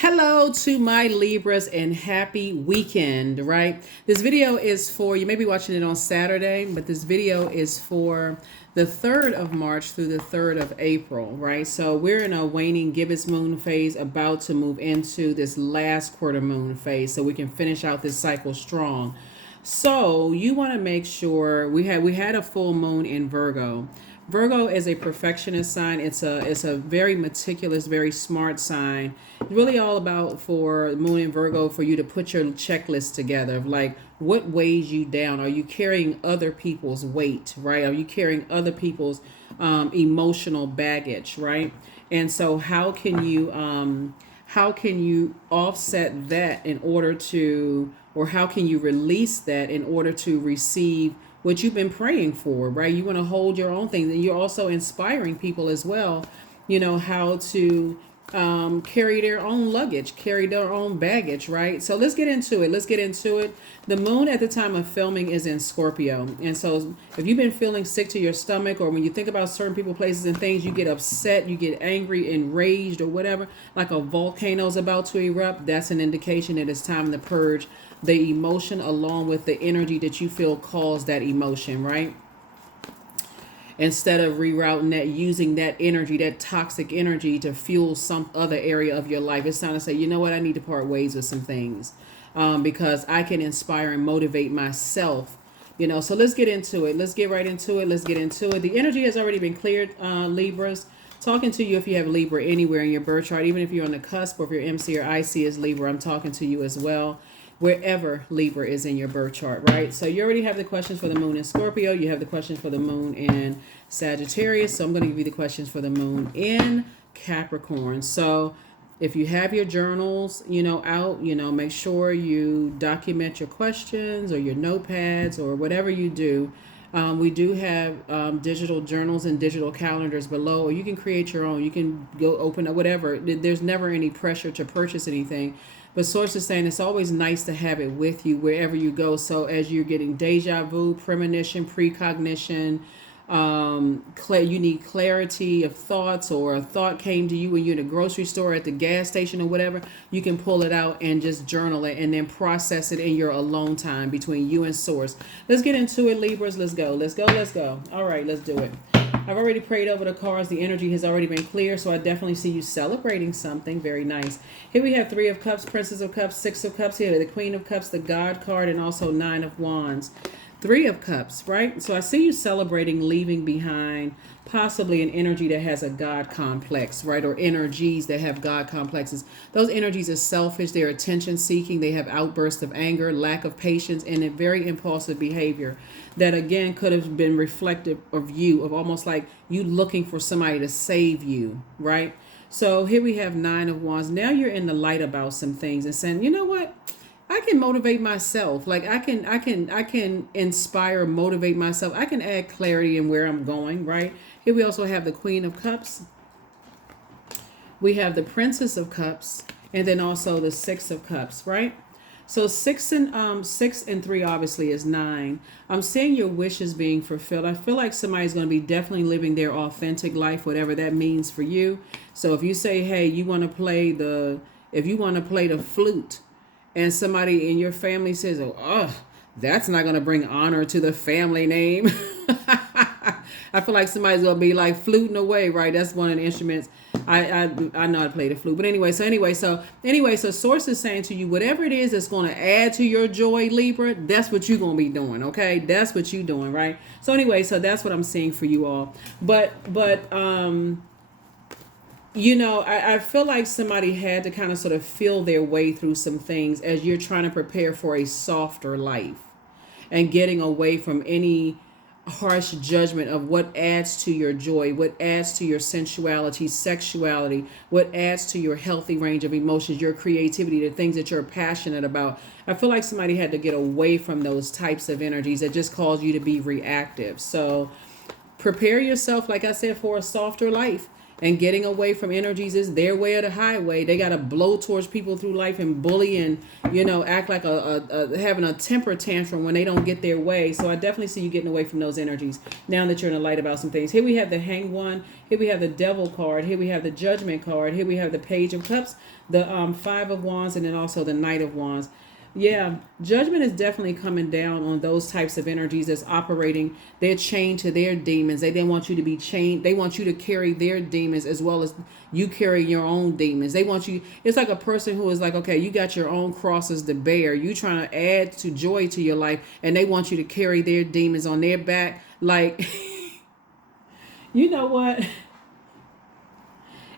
Hello to my Libras and happy weekend, right? This video is for, you may be watching it on Saturday, but this video is for the 3rd of March through the 3rd of April, right? So we're in a waning gibbous moon phase, about to move into this last quarter moon phase so we can finish out this cycle strong. So you want to make sure we had a full moon in Virgo. Virgo is a perfectionist sign. It's a very meticulous, very smart sign. It's really all about, for moon in Virgo, for you to put your checklist together of like what weighs you down. Are you carrying other people's weight, right? Are you carrying other people's emotional baggage, right? And so how can you offset that in order to, or how can you release that in order to receive what you've been praying for, right? You want to hold your own things, and you're also inspiring people as well, how to carry their own luggage, carry their own baggage, right? So let's get into it. The moon at the time of filming is in Scorpio. And so if you've been feeling sick to your stomach, or when you think about certain people, places, and things, you get upset, you get angry, enraged, or whatever, like a volcano's about to erupt, that's an indication that it's time to purge the emotion along with the energy that you feel caused that emotion, right? Instead of rerouting that, using that energy, that toxic energy, to fuel some other area of your life, it's time to say, you know what, I need to part ways with some things, because I can inspire and motivate myself. So let's get into it. Let's get right into it. Let's get into it. The energy has already been cleared, Libras. Talking to you if you have Libra anywhere in your birth chart, even if you're on the cusp, or if your MC or IC is Libra, I'm talking to you as well, wherever Libra is in your birth chart, right? So you already have the questions for the moon in Scorpio. You have the questions for the moon in Sagittarius. So I'm going to give you the questions for the moon in Capricorn. So if you have your journals, out, make sure you document your questions or your notepads or whatever you do. We do have digital journals and digital calendars below, or you can create your own. You can go open up whatever. There's never any pressure to purchase anything. But Source is saying it's always nice to have it with you wherever you go. So as you're getting deja vu, premonition, precognition, you need clarity of thoughts, or a thought came to you when you're in a grocery store, at the gas station, or whatever, you can pull it out and just journal it and then process it in your alone time between you and Source. Let's get into it, Libras. Let's go. All right, let's do it. I've already prayed over the cards. The energy has already been clear, so I definitely see you celebrating something very nice. Here we have 3 of Cups, Princess of Cups, 6 of Cups. Here, the Queen of Cups, the God card, and also 9 of Wands. 3 of Cups, right? So I see you celebrating leaving behind possibly an energy that has a God complex, right? Or energies that have God complexes. Those energies are selfish. They're attention seeking. They have outbursts of anger, lack of patience, and a very impulsive behavior that, again, could have been reflective of you, of almost like you looking for somebody to save you, right? So here we have 9 of Wands. Now you're in the light about some things and saying, you know what? I can motivate myself. Like I can inspire, motivate myself. I can add clarity in where I'm going, right? Here we also have the Queen of Cups. We have the Princess of Cups, and then also the 6 of Cups, right? So 6 and 3 obviously is 9. I'm seeing your wishes being fulfilled. I feel like somebody's going to be definitely living their authentic life, whatever that means for you. So if you say, hey, if you want to play the flute, and somebody in your family says, oh, that's not going to bring honor to the family name. I feel like somebody's going to be like fluting away, right? That's one of the instruments. I know how to play the flute. But anyway, so Source is saying to you, whatever it is that's going to add to your joy, Libra, that's what you're going to be doing, okay? That's what you're doing, right? So anyway, so that's what I'm seeing for you all. But I feel like somebody had to kind of sort of feel their way through some things as you're trying to prepare for a softer life and getting away from any harsh judgment of what adds to your joy, what adds to your sensuality, sexuality, what adds to your healthy range of emotions, your creativity, the things that you're passionate about. I feel like somebody had to get away from those types of energies that just cause you to be reactive. So prepare yourself, like I said, for a softer life. And getting away from energies is their way or the highway. They got to blow towards people through life and bully and, act like having a temper tantrum when they don't get their way. So I definitely see you getting away from those energies now that you're in the light about some things. Here we have the Hanged One. Here we have the Devil card. Here we have the Judgment card. Here we have the Page of Cups, the Five of Wands, and then also the Knight of Wands. Yeah, judgment is definitely coming down on those types of energies that's operating. They're chained to their demons. They didn't want you to be chained. They want you to carry their demons as well as you carry your own demons. They want you. It's like a person who is like, okay, you got your own crosses to bear. You trying to add to joy to your life, and they want you to carry their demons on their back. Like, you know what?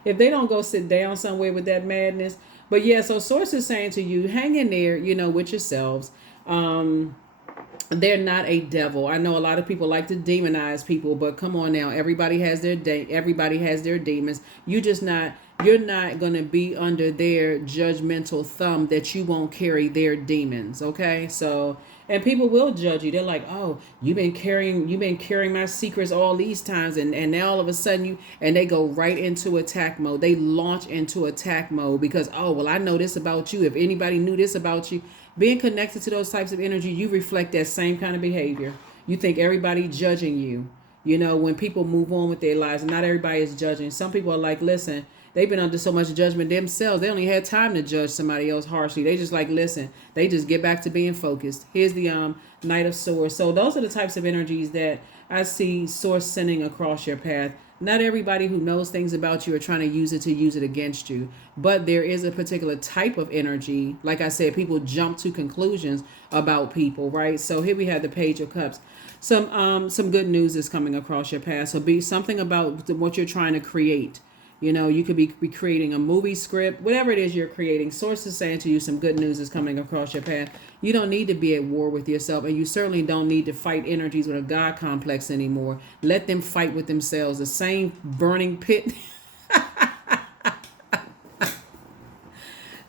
If they don't go sit down somewhere with that madness. But yeah, so Source is saying to you, hang in there, with yourselves. They're not a devil. I know a lot of people like to demonize people, but come on now, everybody has their demons. You're not going to be under their judgmental thumb that you won't carry their demons, okay? So, and people will judge you. They're like, "Oh, you've been carrying my secrets all these times, and now all of a sudden and they go right into attack mode. They launch into attack mode because, oh, well, I know this about you. If anybody knew this about you, being connected to those types of energy, you reflect that same kind of behavior. You think everybody judging you. When people move on with their lives, not everybody is judging. Some people are like, listen, they've been under so much judgment themselves. They only had time to judge somebody else harshly. They just like, listen, they just get back to being focused. Here's the Knight of Swords. So those are the types of energies that I see Source sending across your path. Not everybody who knows things about you are trying to use it against you. But there is a particular type of energy. Like I said, people jump to conclusions about people, right? So here we have the Page of Cups. Some good news is coming across your path. So be something about what you're trying to create. You could be creating a movie script, whatever it is you're creating. Source is saying to you some good news is coming across your path. You don't need to be at war with yourself, and you certainly don't need to fight energies with a God complex anymore. Let them fight with themselves. The same burning pit.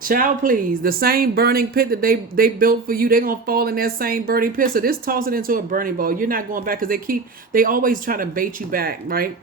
Child, please. The same burning pit that they built for you, they're going to fall in that same burning pit. So just toss it into a burning ball. You're not going back because they always try to bait you back, right?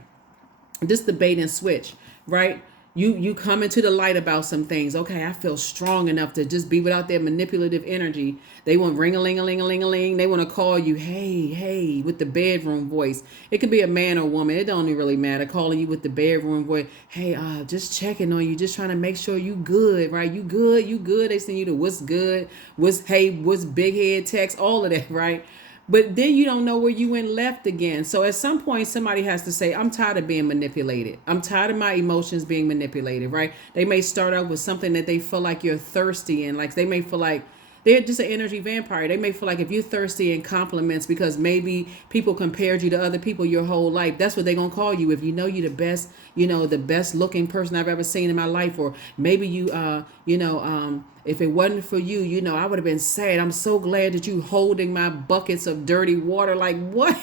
This the bait and switch, right? You come into the light about some things. Okay, I feel strong enough to just be without their manipulative energy. They want ring-a-ling-a-ling-a-ling-a-ling. They want to call you, hey, with the bedroom voice. It could be a man or woman. It don't really matter. Calling you with the bedroom voice. Hey, just checking on you. Just trying to make sure you good, right? You good. They send you the what's good, what's big head text, all of that, right? But then you don't know where you went left again. So at some point, somebody has to say, I'm tired of being manipulated. I'm tired of my emotions being manipulated, right? They may start out with something that they feel like you're thirsty in. Like they may feel like they're just an energy vampire. They may feel like if you're thirsty in compliments because maybe people compared you to other people your whole life, that's what they're going to call you. If you know you're the best, the best looking person I've ever seen in my life. Or maybe you, if it wasn't for you, I would have been sad. I'm so glad that you holding my buckets of dirty water. Like what?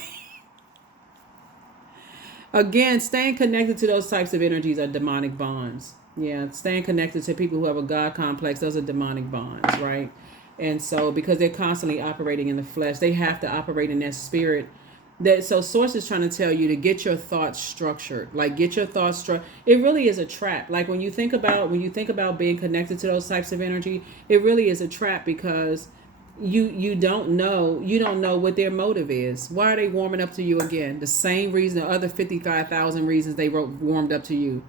Again, staying connected to those types of energies are demonic bonds. Yeah, staying connected to people who have a God complex, those are demonic bonds, right? And so because they're constantly operating in the flesh, they have to operate in that spirit. So Source is trying to tell you to get your thoughts structured. Like get your thoughts structured. It really is a trap. Like when you think about being connected to those types of energy, it really is a trap because you don't know what their motive is. Why are they warming up to you again? The same reason the other 55,000 reasons they warmed up to you.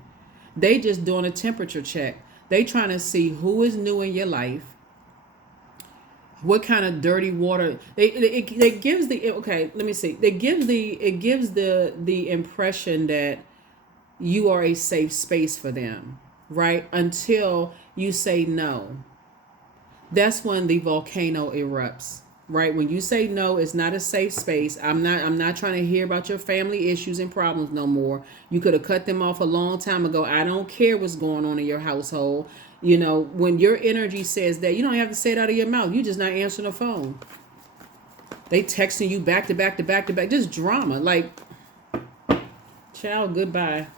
They just doing a temperature check. They trying to see who is new in your life. What kind of dirty water it gives the okay, let me see. It gives the impression that you are a safe space for them, right? Until you say no. That's when the volcano erupts, right? When you say no, it's not a safe space. I'm not trying to hear about your family issues and problems no more. You could have cut them off a long time ago. I don't care what's going on in your household. When your energy says that, you don't have to say it out of your mouth. You just not answering the phone. They texting you back to back to back to back. Just drama. Like, child, goodbye.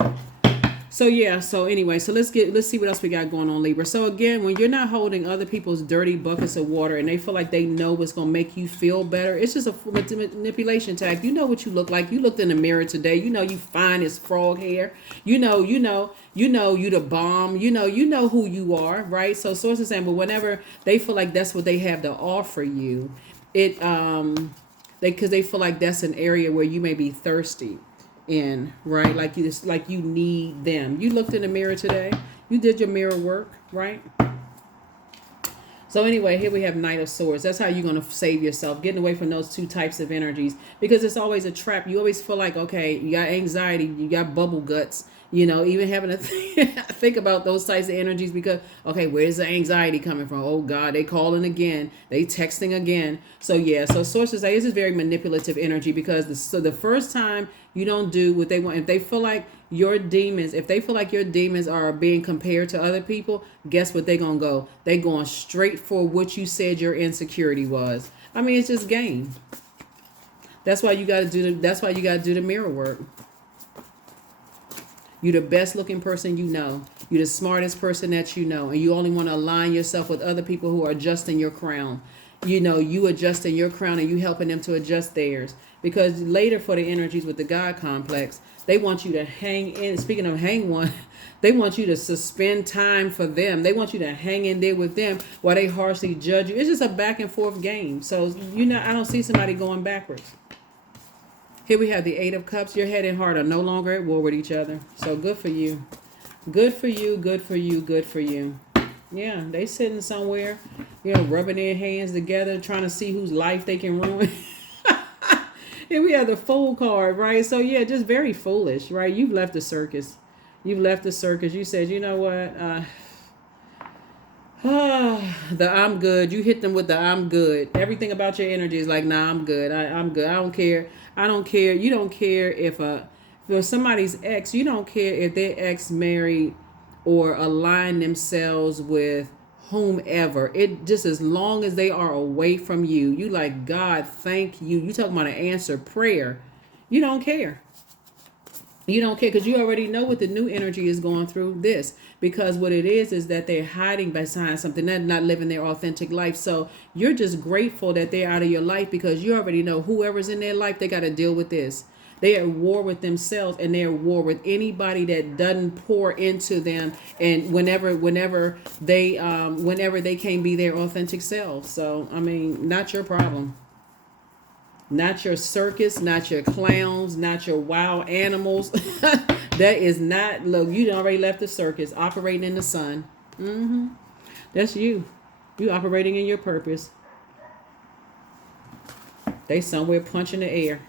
So yeah, so anyway, so let's see what else we got going on, Libra. So again, when you're not holding other people's dirty buckets of water and they feel like they know what's gonna make you feel better, it's just a manipulation tactic. You know what you look like. You looked in the mirror today. You know you fine as frog hair. You know you the bomb. You know who you are, right? So source is saying, but whenever they feel like that's what they have to offer you, it because they feel like that's an area where you may be thirsty in, right? Like you need them. You looked in the mirror today. You did your mirror work, right? So anyway, here we have Knight of Swords. That's how you're going to save yourself, getting away from those two types of energies, because it's always a trap. You always feel like, okay, you got anxiety, you got bubble guts, even having to think about those types of energies because, okay, where's the anxiety coming from? Oh God, they calling again, they texting again. So yeah, so sources say this is very manipulative energy because the first time you don't do what they want, if they feel like your demons, are being compared to other people, guess what they're going to go? They going straight for what you said your insecurity was. I mean, it's just game. That's why you got to do the mirror work. You're the best looking person you know. You're the smartest person that you know. And you only want to align yourself with other people who are adjusting your crown. You adjusting your crown and you helping them to adjust theirs. Because later for the energies with the God complex, they want you to hang in. Speaking of hang one, they want you to suspend time for them. They want you to hang in there with them while they harshly judge you. It's just a back and forth game. So, I don't see somebody going backwards. Here we have the Eight of Cups. Your head and heart are no longer at war with each other. So good for you. Good for you, good for you, good for you. Yeah, they sitting somewhere, rubbing their hands together, trying to see whose life they can ruin. Here we have the Fool card, right? So yeah, just very foolish, right? You've left the circus. You said, you know what? The I'm good. You hit them with the I'm good. Everything about your energy is like, nah, I'm good. I'm good. I don't care. You don't care if somebody's ex. You don't care if their ex married or align themselves with whomever. It just, as long as they are away from you, you like, God, thank you. You talking about an answered prayer. You don't care. You don't care because you already know what the new energy is going through this. Because what it is that they're hiding behind something. They're not living their authentic life. So you're just grateful that they're out of your life because you already know whoever's in their life, they got to deal with this. They're at war with themselves and they're at war with anybody that doesn't pour into them. And whenever they can't be their authentic selves. So, I mean, not your problem. Not your circus, not your clowns, not your wild animals. That is not, look, you already left the circus, operating in the sun. That's you. You operating in your purpose. They somewhere punching the air.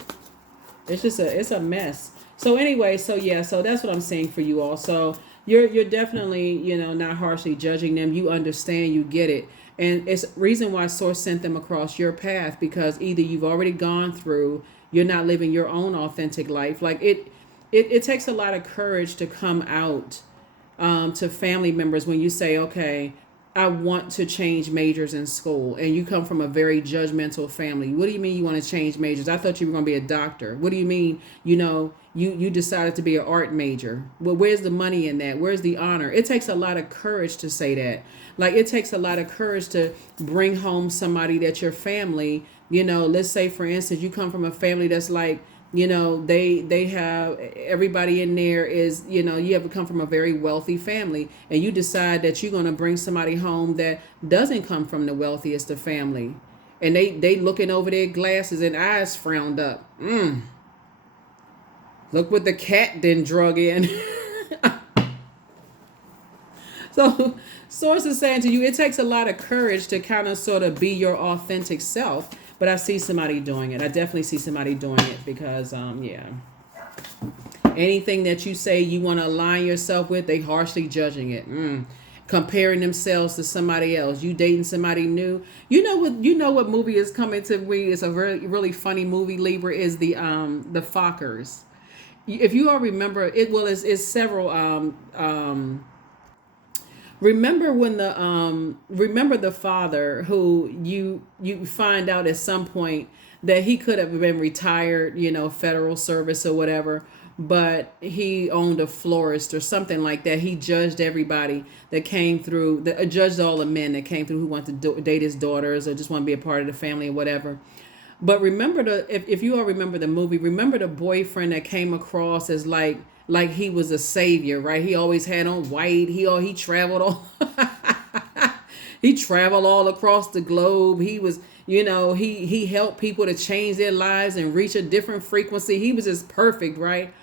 It's a mess. So anyway, so that's what I'm saying for you all. So you're definitely, not harshly judging them. You understand, you get it. And it's reason why Source sent them across your path, because either you've already gone through, you're not living your own authentic life. Like it takes a lot of courage to come out to family members when you say, okay, I want to change majors in school, and you come from a very judgmental family. What do you mean you want to change majors? I thought you were going to be a doctor. What do you mean, you decided to be an art major? Well, where's the money in that? Where's the honor? It takes a lot of courage to say that. Like, it takes a lot of courage to bring home somebody that your family, let's say, for instance, you come from a family that's like, they have everybody in there is, you have come from a very wealthy family, and you decide that you're going to bring somebody home that doesn't come from the wealthiest of family, and they looking over their glasses and eyes frowned up. Look what the cat then drug in. So Source is saying to you, it takes a lot of courage to kind of sort of be your authentic self. But I see somebody doing it. I definitely see somebody doing it because, anything that you say you want to align yourself with, they harshly judging it. Comparing themselves to somebody else. You dating somebody new. You know what movie is coming to me? It's a really, really funny movie, Libra, is the Fockers. If you all remember it, well, it's several. Remember when remember the father who you find out at some point that he could have been retired, federal service or whatever, but he owned a florist or something like that. He judged everybody that came through, judged all the men that came through who wanted to date his daughters or just want to be a part of the family or whatever. But remember if you all remember the movie, remember the boyfriend that came across as like he was a savior, right? He always had on white. He traveled all he traveled all across the globe. He was, he helped people to change their lives and reach a different frequency. He was just perfect, right?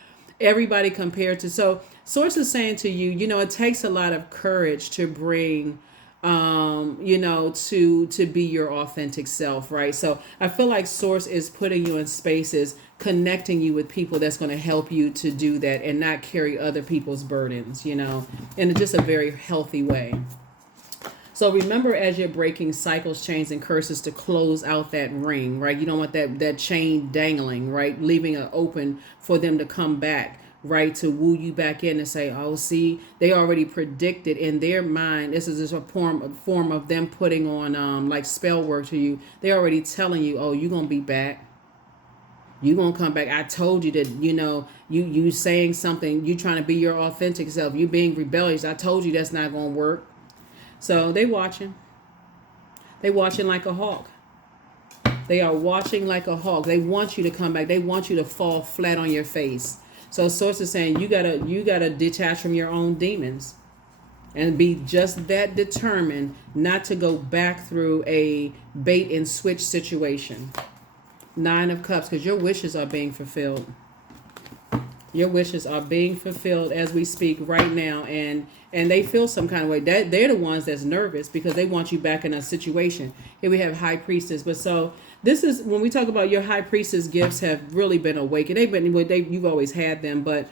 Everybody compared to. So Source is saying to you, it takes a lot of courage to bring to be your authentic self, right? So I feel like Source is putting you in spaces, connecting you with people that's going to help you to do that and not carry other people's burdens, in just a very healthy way. So remember, as you're breaking cycles, chains, and curses, to close out that ring, right? You don't want that chain dangling, right? Leaving it open for them to come back, right? To woo you back in and say, oh, see, they already predicted in their mind. This is just a form of them putting on like spell work to you. They're already telling you, oh, you're going to be back. You're going to come back. I told you that, you saying something, you trying to be your authentic self. You being rebellious. I told you that's not going to work. So they watching. They watching like a hawk. They are watching like a hawk. They want you to come back. They want you to fall flat on your face. So Source is saying you gotta detach from your own demons and be just that determined not to go back through a bait and switch situation. 9 of Cups, because your wishes are being fulfilled. Your wishes are being fulfilled as we speak right now, and they feel some kind of way. That they're the ones that's nervous because they want you back in a situation. Here we have High Priestess, but so this is when we talk about your High Priestess gifts have really been awakened. You've always had them, but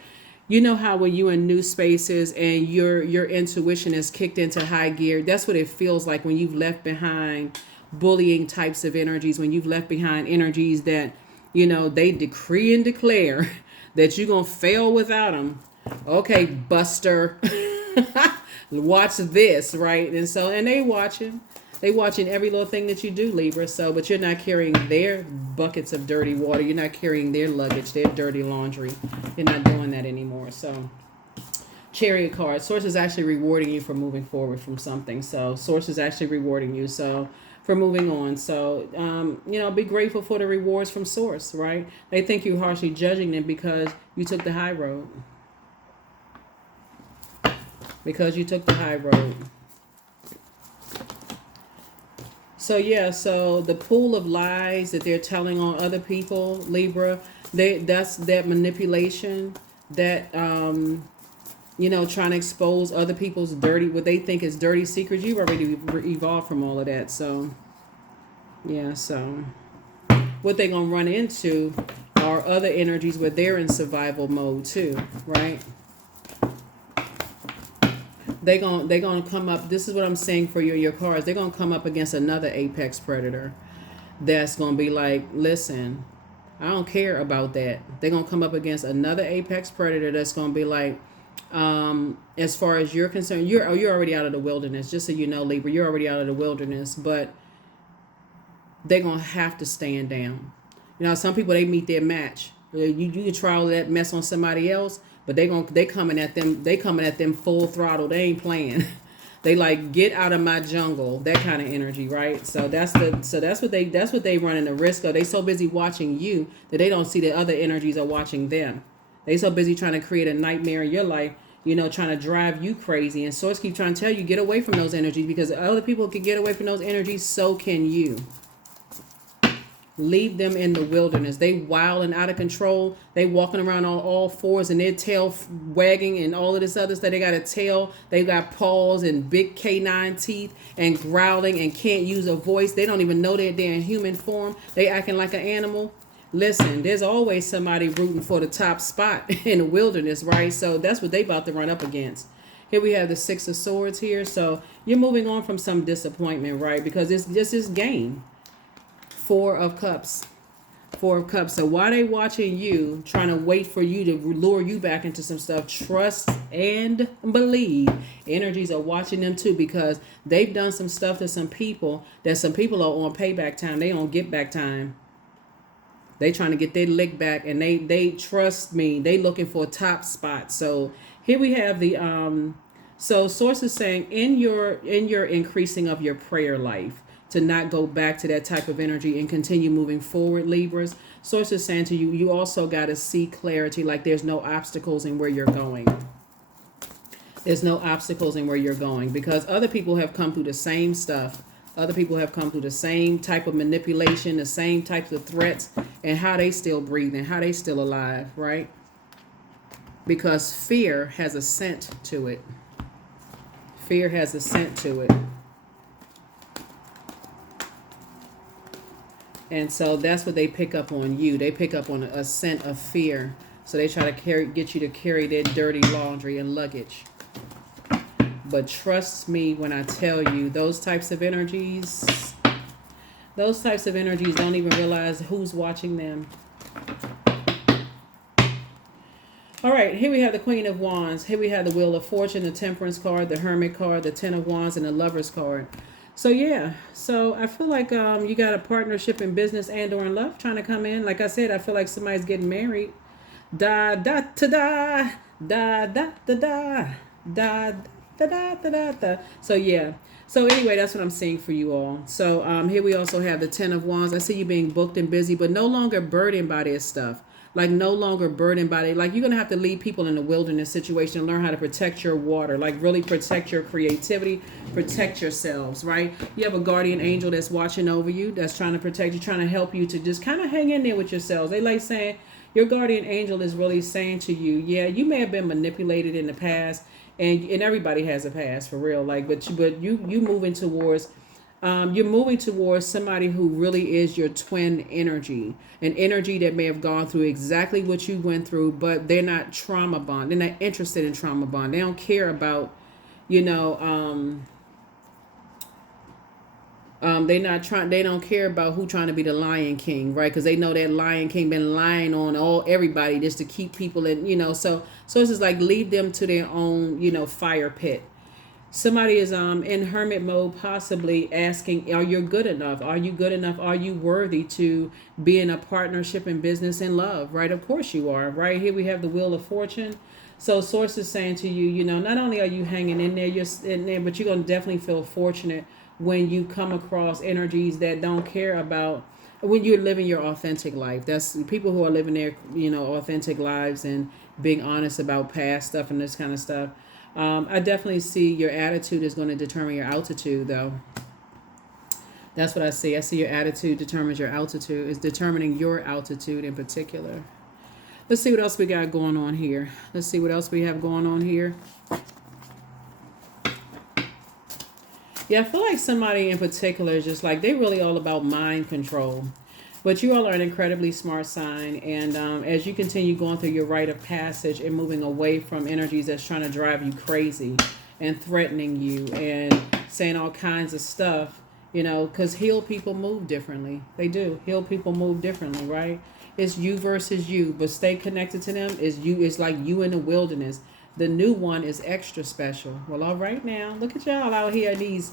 you know how when you're in new spaces and your intuition is kicked into high gear, that's what it feels like when you've left behind bullying types of energies, when you've left behind energies that they decree and declare that you're going to fail without them. Okay, Buster, watch this, right? And they watching every little thing that you do, Libra. So, but you're not carrying their buckets of dirty water. You're not carrying their luggage, their dirty laundry. You're not doing that anymore. So, Chariot card. Source is actually rewarding you for moving forward from something. So, Source is actually rewarding you. So, for moving on. So, be grateful for the rewards from Source, right? They think you're harshly judging them because you took the high road. Because you took the high road. So, so the pool of lies that they're telling on other people, Libra, that's that manipulation, that, trying to expose other people's what they think is dirty secrets. You've already evolved from all of that. So, so what they're going to run into are other energies where they're in survival mode too, right? They're gonna come up. This is what I'm saying for your cards. They're gonna come up against another apex predator that's gonna be like, listen, I don't care about that. They're gonna come up against another apex predator that's gonna be like, as far as you're concerned, you're already out of the wilderness. Just so you know, Libra, you're already out of the wilderness, but they're gonna have to stand down. Some people, they meet their match. You can try all that mess on somebody else, but they coming at them full throttle. They ain't playing. They like, get out of my jungle, that kind of energy, right? So that's what they running the risk of. They so busy watching you that they don't see that other energies are watching them. They so busy trying to create a nightmare in your life, trying to drive you crazy. And Source keep trying to tell you, get away from those energies, because other people can get away from those energies, so can you. Leave them in the wilderness. They wild and out of control. They walking around on all fours and their tail wagging and all of this other stuff. They got a tail. They got paws and big canine teeth and growling and can't use a voice. They don't even know they're in human form. They acting like an animal. Listen, there's always somebody rooting for the top spot in the wilderness, right? So that's what they about to run up against. Here we have the 6 of Swords here. So you're moving on from some disappointment, right? Because it's just this game. 4 of Cups. 4 of Cups. So why they watching you, trying to wait for you to lure you back into some stuff? Trust and believe. Energies are watching them too, because they've done some stuff to some people that some people are on payback time. They on get back time. They trying to get their lick back, and they trust me. They looking for a top spot. So here we have the so sources saying in your increasing of your prayer life, to not go back to that type of energy and continue moving forward, Libras. Sources saying to you, you also got to see clarity, like there's no obstacles in where you're going. There's no obstacles in where you're going, because other people have come through the same stuff. Other people have come through the same type of manipulation, the same types of threats, and how they still breathing, how they still alive, right? Because fear has a scent to it. Fear has a scent to it. And so that's what they pick up on you. They pick up on a scent of fear. So they try to get you to carry their dirty laundry and luggage. But trust me when I tell you, those types of energies don't even realize who's watching them. All right, here we have the Queen of Wands. Here we have the Wheel of Fortune, the Temperance card, the Hermit card, the Ten of Wands, and the Lovers card. So yeah, so I feel like you got a partnership in business and or in love trying to come in. Like I said, I feel like somebody's getting married. Da da da da da da da da da da da da. So yeah. So anyway, that's what I'm seeing for you all. So here we also have the Ten of Wands. I see you being booked and busy, but no longer burdened by this stuff. Like no longer burdened by it. Like you're going to have to lead people in a wilderness situation and learn how to protect your water. Like really protect your creativity, protect yourselves, right? You have a guardian angel that's watching over you, that's trying to protect you, trying to help you to just kind of hang in there with yourselves. They like saying, your guardian angel is really saying to you, yeah, you may have been manipulated in the past, and everybody has a past for real. Like, but you moving towards you're moving towards somebody who really is your twin energy, an energy that may have gone through exactly what you went through, but they're not trauma bond. They're not interested in trauma bond. They don't care about, they don't care about who trying to be the Lion King, right? Because they know that Lion King been lying on everybody just to keep people in, so it's just like lead them to their own, fire pit. Somebody is in hermit mode, possibly asking, are you good enough? Are you good enough? Are you worthy to be in a partnership in business and love, right? Of course you are. Right here we have the Wheel of Fortune. So source is saying to you, not only are you hanging in there, you're in there, but you're going to definitely feel fortunate when you come across energies that don't care about, when you're living your authentic life. That's people who are living their, authentic lives and being honest about past stuff and this kind of stuff. I definitely see your attitude is going to determine your altitude, though. That's what I see. I see your attitude determines your altitude. It's determining your altitude in particular. Let's see what else we got going on here. Let's see what else we have going on here. Yeah, I feel like somebody in particular is just like, they really all about mind control. But you all are an incredibly smart sign. And as you continue going through your rite of passage and moving away from energies that's trying to drive you crazy and threatening you and saying all kinds of stuff, because healed people move differently. They do. Healed people move differently, right? It's you versus you, but stay connected to them. It's like you in the wilderness. The new one is extra special. Well, all right now, look at y'all out here in these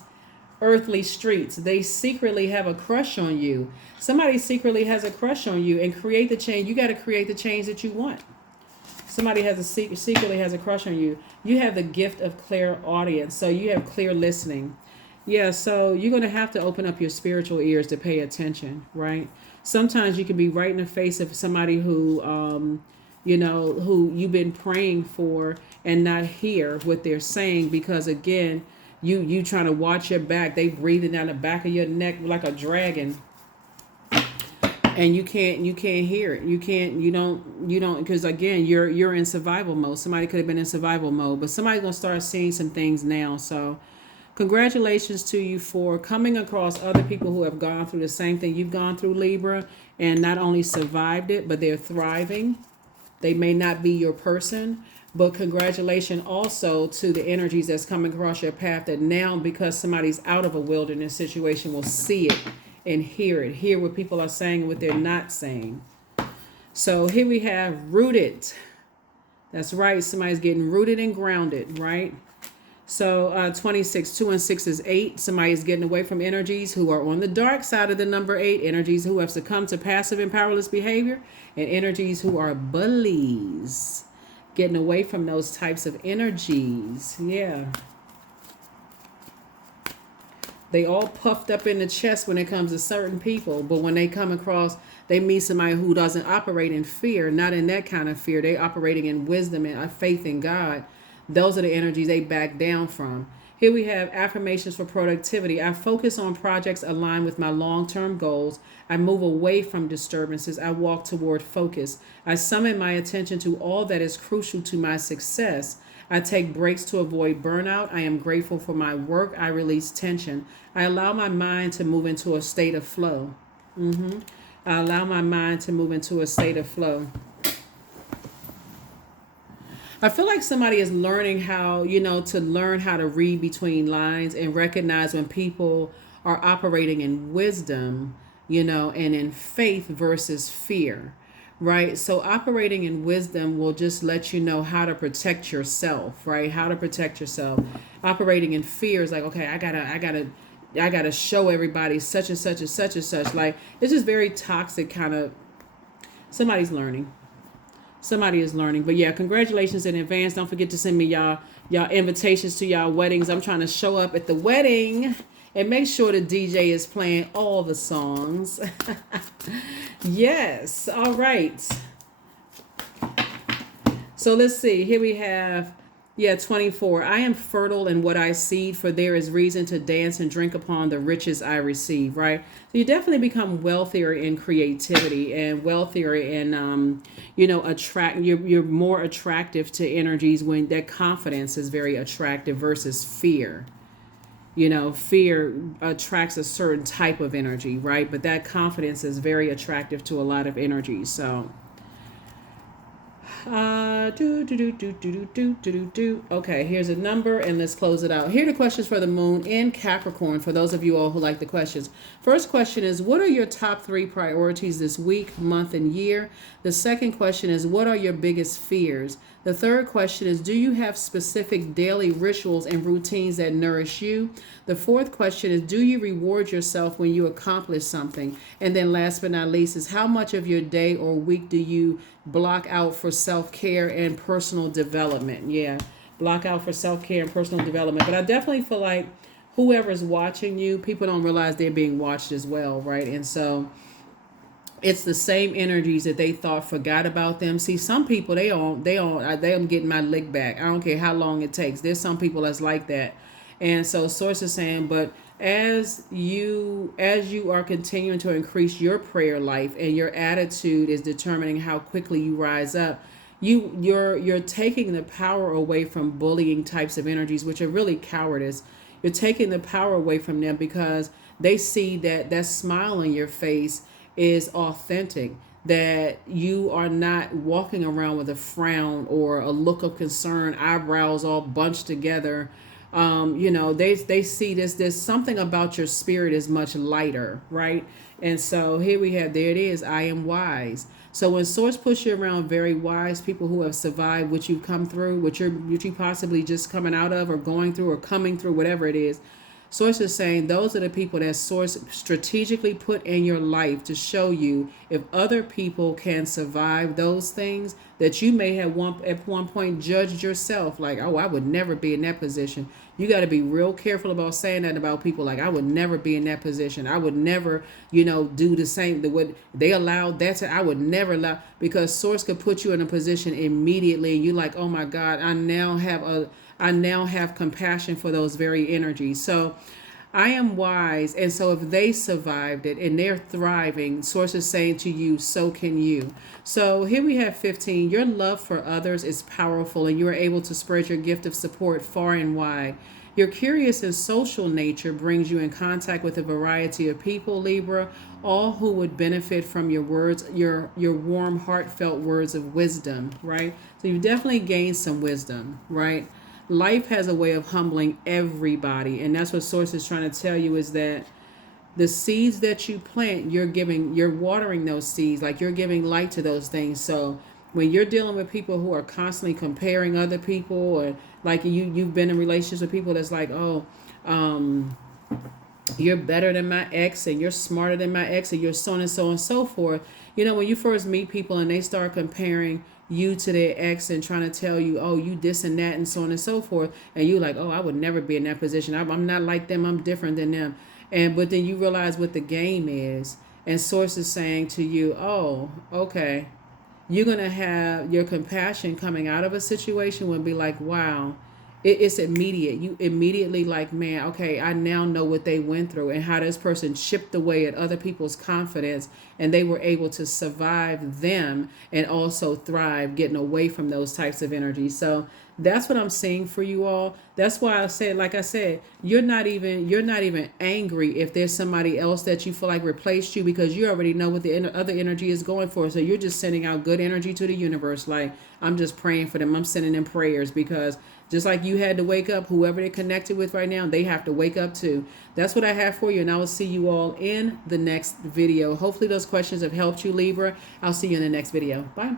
earthly streets. They secretly have a crush on you. Somebody secretly has a crush on you, and create the change. You got to create the change that you want. Somebody has secretly has a crush on you. You have the gift of clear audience, so you have clear listening. Yeah, so you're going to have to open up your spiritual ears to pay attention, right? Sometimes you can be right in the face of somebody who who you've been praying for and not hear what they're saying, because again, you trying to watch your back. They breathing down the back of your neck like a dragon, and you can't hear it. You don't because again, you're in survival mode. Somebody could have been in survival mode, but somebody's gonna start seeing some things now. So congratulations to you for coming across other people who have gone through the same thing you've gone through, Libra, and not only survived it, but they're thriving. They may not be your person, but congratulations also to the energies that's coming across your path that now, because somebody's out of a wilderness situation, will see it and hear what people are saying and what they're not saying. So here we have rooted. That's right. Somebody's getting rooted and grounded, right? So 26, 2 and 6 is 8. Somebody is getting away from energies who are on the dark side of the number 8, energies who have succumbed to passive and powerless behavior, and energies who are bullies. Getting away from those types of energies. Yeah. They all puffed up in the chest when it comes to certain people, but when they come across, they meet somebody who doesn't operate in fear, not in that kind of fear. They operating in wisdom and faith in God. Those are the energies they back down from. Here we have affirmations for productivity. I focus on projects aligned with my long-term goals. I move away from disturbances. I walk toward focus. I summon my attention to all that is crucial to my success. I take breaks to avoid burnout. I am grateful for my work. I release tension. I allow my mind to move into a state of flow. I allow my mind to move into a state of flow. I feel like somebody is learning how, to learn how to read between lines and recognize when people are operating in wisdom, and in faith versus fear, right? So operating in wisdom will just let you know how to protect yourself, right? How to protect yourself. Operating in fear is like, okay, I gotta show everybody such and such and such and such. Like, it's just very toxic kind of. Somebody's learning. Somebody is learning. But yeah, congratulations in advance. Don't forget to send me y'all invitations to y'all weddings. I'm trying to show up at the wedding and make sure the DJ is playing all the songs. Yes. All right. So let's see. Here we have 24. I am fertile in what I seed, for there is reason to dance and drink upon the riches I receive, right? So you definitely become wealthier in creativity and wealthier in, you're more attractive to energies when that confidence is very attractive versus fear. Fear attracts a certain type of energy, right? But that confidence is very attractive to a lot of energies. So Okay, here's a number and let's close it out. Here are the questions for the moon in Capricorn for those of you all who like the questions. First question is, what are your top 3 priorities this week, month, and year? The second question is, what are your biggest fears? The third question is, do you have specific daily rituals and routines that nourish you? The fourth question is, do you reward yourself when you accomplish something? And then last but not least is, how much of your day or week do you block out for self-care and personal development? Yeah, block out for self-care and personal development. But I definitely feel like whoever's watching you, people don't realize they're being watched as well, right? And so it's the same energies that they thought forgot about them. See, some people, they don't get my lick back. I don't care how long it takes. There's some people that's like that. And so source is saying, but as you are continuing to increase your prayer life and your attitude is determining how quickly you rise up, you're taking the power away from bullying types of energies, which are really cowardice. You're taking the power away from them because they see that smile on your face is authentic, that you are not walking around with a frown or a look of concern, eyebrows all bunched together. They see this. There's something about your spirit is much lighter, right? And so here we have, there it is, I am wise. So when source puts you around very wise people who have survived what you've come through, what you possibly just coming out of or going through or coming through, whatever it is, source is saying those are the people that source strategically put in your life to show you if other people can survive those things that you may have at one point judged yourself like, oh, I would never be in that position. You got to be real careful about saying that about people. Like, I would never be in that position. I would never, do the same. What they allowed that I would never allow, because source could put you in a position immediately. And you're like, oh my God, I now have compassion for those very energies. So I am wise. And so if they survived it and they're thriving, source is saying to you, so can you. So here we have 15. Your love for others is powerful and you are able to spread your gift of support far and wide. Your curious and social nature brings you in contact with a variety of people, Libra, all who would benefit from your words, your warm, heartfelt words of wisdom, right? So you definitely gained some wisdom, right? Life has a way of humbling everybody. And that's what source is trying to tell you, is that the seeds that you plant, you're watering those seeds, like you're giving light to those things. So when you're dealing with people who are constantly comparing other people or Like you've been in relationships with people that's like, oh, you're better than my ex, and you're smarter than my ex, and you're so and so and so forth. You know, when you first meet people and they start comparing you to their ex and trying to tell you, oh, you this and that and so on and so forth, and you like, oh, I would never be in that position. I'm not like them. I'm different than them. And but then you realize what the game is, and source is saying to you, oh, okay, you're going to have your compassion coming out of a situation will be like, wow, it's immediate. You immediately like, man, okay, I now know what they went through and how this person chipped away at other people's confidence, and they were able to survive them and also thrive getting away from those types of energies. So that's what I'm seeing for you all. That's why I said, like I said, you're not even angry if there's somebody else that you feel like replaced you, because you already know what the other energy is going for. So you're just sending out good energy to the universe. Like, I'm just praying for them. I'm sending them prayers, because just like you had to wake up, whoever they're connected with right now, they have to wake up too. That's what I have for you, and I will see you all in the next video. Hopefully those questions have helped you, Libra. I'll see you in the next video. Bye.